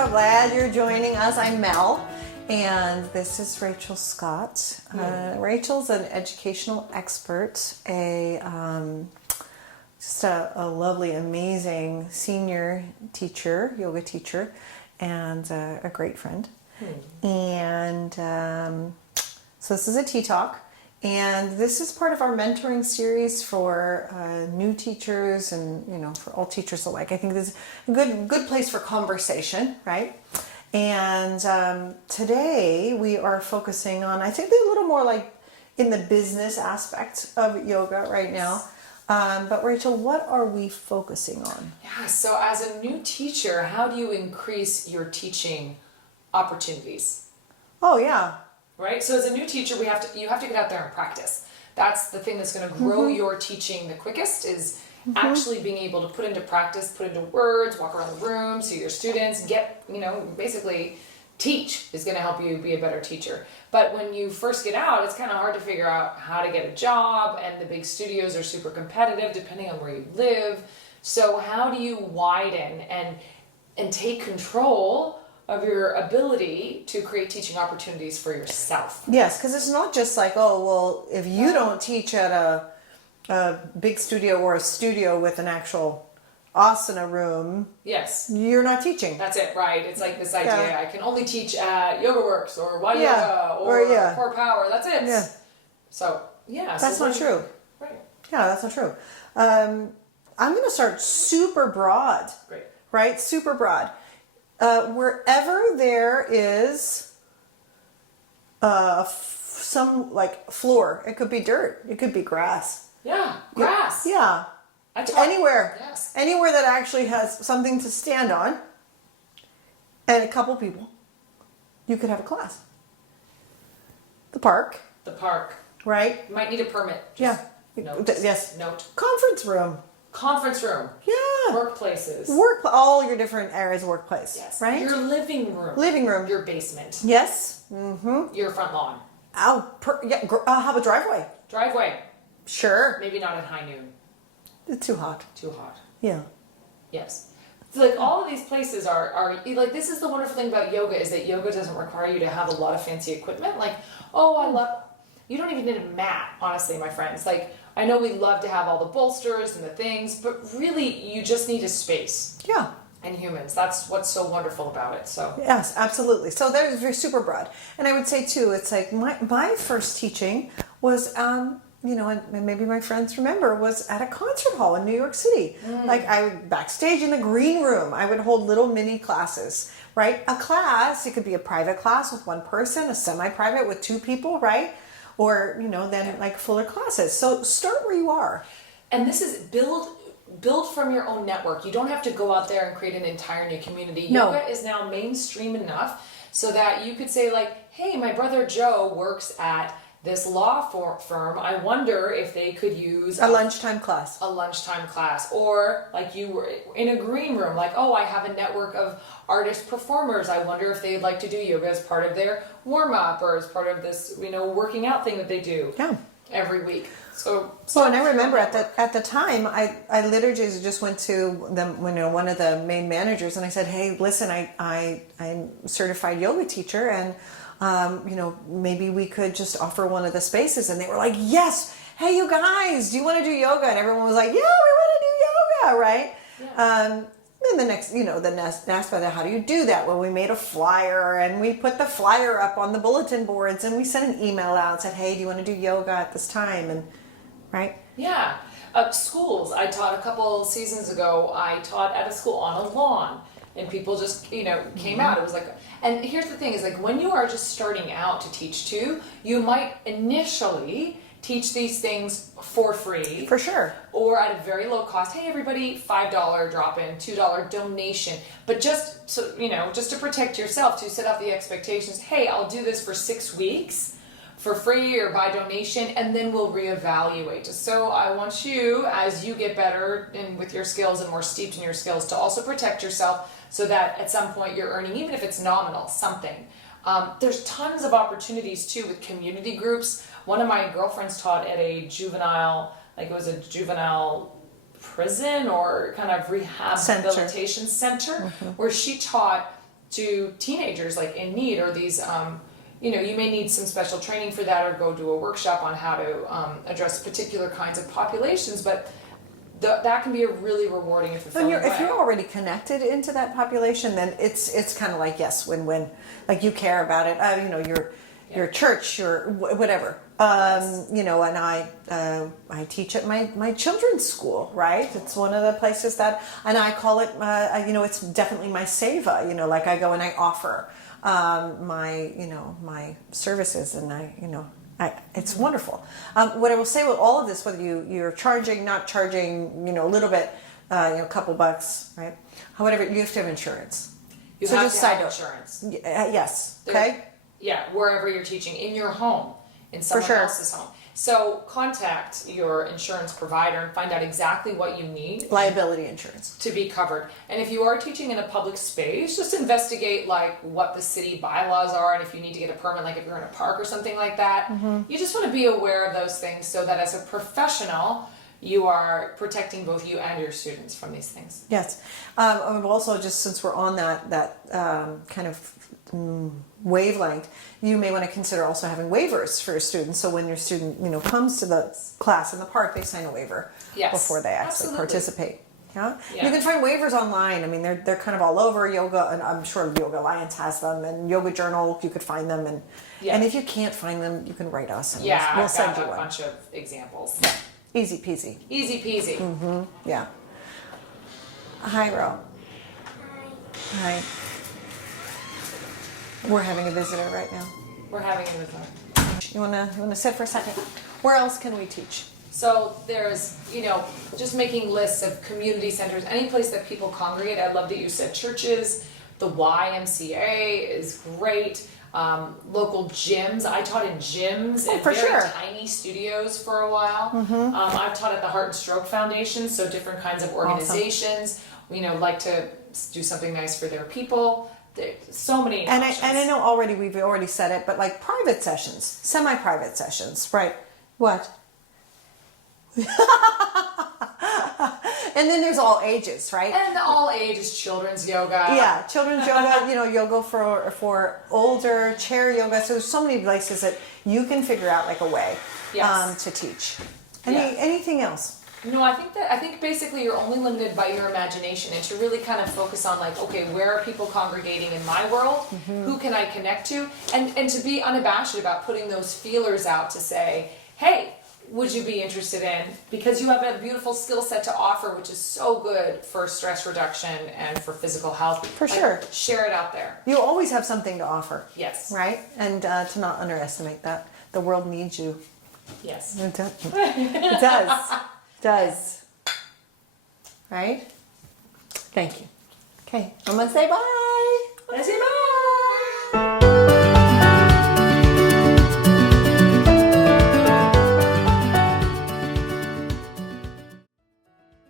so glad you're joining us. I'm Mel, and this is Rachel Scott. Rachel's an educational expert, just a lovely, amazing senior teacher, yoga teacher, and a great friend. And so this is a tea talk, and this is part of our mentoring series for new teachers and for all teachers alike. I think this is a good place for conversation, right? And today we are focusing on, I think, a little more like in the business aspect of yoga right now. But Rachel, what are we focusing on? Yeah, so as a new teacher, how do you increase your teaching opportunities? Oh yeah. Right? So as a new teacher, you have to get out there and practice. That's the thing that's going to grow your teaching the quickest, is actually being able to put into practice, put into words, walk around the room, see your students, basically teach is going to help you be a better teacher. But when you first get out, it's kind of hard to figure out how to get a job, and the big studios are super competitive depending on where you live. So how do you widen and take control of your ability to create teaching opportunities for yourself? Yes, because it's not just like, oh, well, if you don't teach at a big studio or a studio with an actual asana room, yes, you're not teaching. That's it, right? It's like this idea, I can only teach at Yoga Works or Why Yoga or Core Power, that's it. Yeah. So, yeah. That's not true. Right. Yeah, that's not true. I'm going to start super broad. Great. Right? Super broad. Wherever there is some like floor, it could be dirt, it could be grass. Yeah, grass. Yeah. Anywhere. Yes. Anywhere that actually has something to stand on and a couple people, you could have a class. The park. Right? You might need a permit. Yes. Note. Conference room. Conference room. Yeah. Workplaces. All your different areas of workplace. Yes. Right? Your living room. Your basement. Yes. Mm-hmm. Your front lawn. Have a driveway. Driveway. Sure. Maybe not at high noon. It's too hot. Too hot. Yeah. Yes. So like all of these places are like, this is the wonderful thing about yoga, is that yoga doesn't require you to have a lot of fancy equipment. Like, you don't even need a mat, honestly, my friends. Like, I know we love to have all the bolsters and the things, but really you just need a space. Yeah. And humans. That's what's so wonderful about it. So yes, absolutely. So that is very super broad. And I would say too, it's like my first teaching was and maybe my friends remember, was at a concert hall in New York City. Like I would backstage in the green room, I would hold little mini classes, right? A class, it could be a private class with one person, a semi-private with two people, right? Or, then like fuller classes. So start where you are. And this is build from your own network. You don't have to go out there and create an entire new community. No. Yoga is now mainstream enough so that you could say like, hey, my brother Joe works at this law firm. I wonder if they could use a lunchtime class. Or like you were in a green room, like, oh, I have a network of artist performers. I wonder if they'd like to do yoga as part of their warm up or as part of this, working out thing that they do every week. So and I remember at the time, I literally just went to one of the main managers, and I said, hey, listen, I'm a certified yoga teacher, and maybe we could just offer one of the spaces. And they were like, yes, hey, you guys, do you want to do yoga? And everyone was like, yeah, we want to do yoga, right? Yeah. Then the next aspect of how do you do that? Well, we made a flyer, and we put the flyer up on the bulletin boards, and we sent an email out and said, hey, do you want to do yoga at this time? And right? Yeah. Schools, I taught a couple seasons ago, I taught at a school on a lawn. And people just, came out. It was like, and here's the thing is like when you are just starting out to teach too, you might initially teach these things for free. For sure. Or at a very low cost. Hey, everybody, $5 drop-in, $2 donation. But just to protect yourself, to set up the expectations. Hey, I'll do this for 6 weeks for free or by donation, and then we'll reevaluate. So I want you, as you get better with your skills and more steeped in your skills, to also protect yourself so that at some point you're earning, even if it's nominal, something. There's tons of opportunities too with community groups. One of my girlfriends taught at a juvenile, like it was a juvenile prison or kind of rehabilitation center, where she taught to teenagers like in need, or these you know, you may need some special training for that, or go do a workshop on how to address particular kinds of populations, but that can be a really rewarding and fulfilling way. If you're already connected into that population, then it's kind of like, yes, win-win. Like, you care about it. You know, your church, your whatever. You know, and I teach at my children's school, right? It's one of the places that, and I call it, you know, it's definitely my seva. You know, like, I go and I offer my services, and it's wonderful. What I will say with all of this, whether you're charging, not charging, you know, a little bit, you know, a couple bucks, right? However, you have to have insurance. You So have just to have side note. insurance. Yes. Okay. Yeah, wherever you're teaching, in your home, in someone sure. else's home. So contact your insurance provider and find out exactly what you need. Liability insurance. To be covered. And if you are teaching in a public space, just investigate like what the city bylaws are, and if you need to get a permit, like if you're in a park or something like that. Mm-hmm. You just want to be aware of those things so that as a professional, you are protecting both you and your students from these things. Yes. Also, just since we're on that kind of wavelength, you may want to consider also having waivers for your students. So when your student, you know, comes to the class in the park, they sign a waiver before they actually participate. Yeah? You can find waivers online. I mean, they're kind of all over yoga, and I'm sure Yoga Alliance has them, and Yoga Journal, you could find them, and if you can't find them, you can write us, and we'll send you a one. bunch of examples. Yeah. Easy peasy. Easy peasy. Mm-hmm. Yeah. Hi, Ro. Hi. We're having a visitor right now. We're having a visitor. You wanna sit for a second? Where else can we teach? So there's, you know, just making lists of community centers, any place that people congregate. I love that you said churches. The YMCA is great. Local gyms. I taught in gyms and very tiny studios for a while. Mm-hmm. I've taught at the Heart and Stroke Foundation, so different kinds of organizations, you know, like to do something nice for their people. There's so many options. And I know already, we've already said it, but like private sessions, semi-private sessions, right? What? And then there's all ages, right? And all ages, children's yoga. Yeah, children's yoga, you know, yoga for older, chair yoga. So there's so many places that you can figure out like a way to teach. Anything else? No, I think basically you're only limited by your imagination, and to really kind of focus on like, okay, where are people congregating in my world? Mm-hmm. Who can I connect to? And to be unabashed about putting those feelers out to say, hey, would you be interested in? Because you have a beautiful skill set to offer, which is so good for stress reduction and for physical health. For sure. Share it out there. You always have something to offer. Yes. Right? And to not underestimate that. The world needs you. Yes. It does. It does. Does. Right? Thank you. Okay. I'm going to say bye. Let's say bye.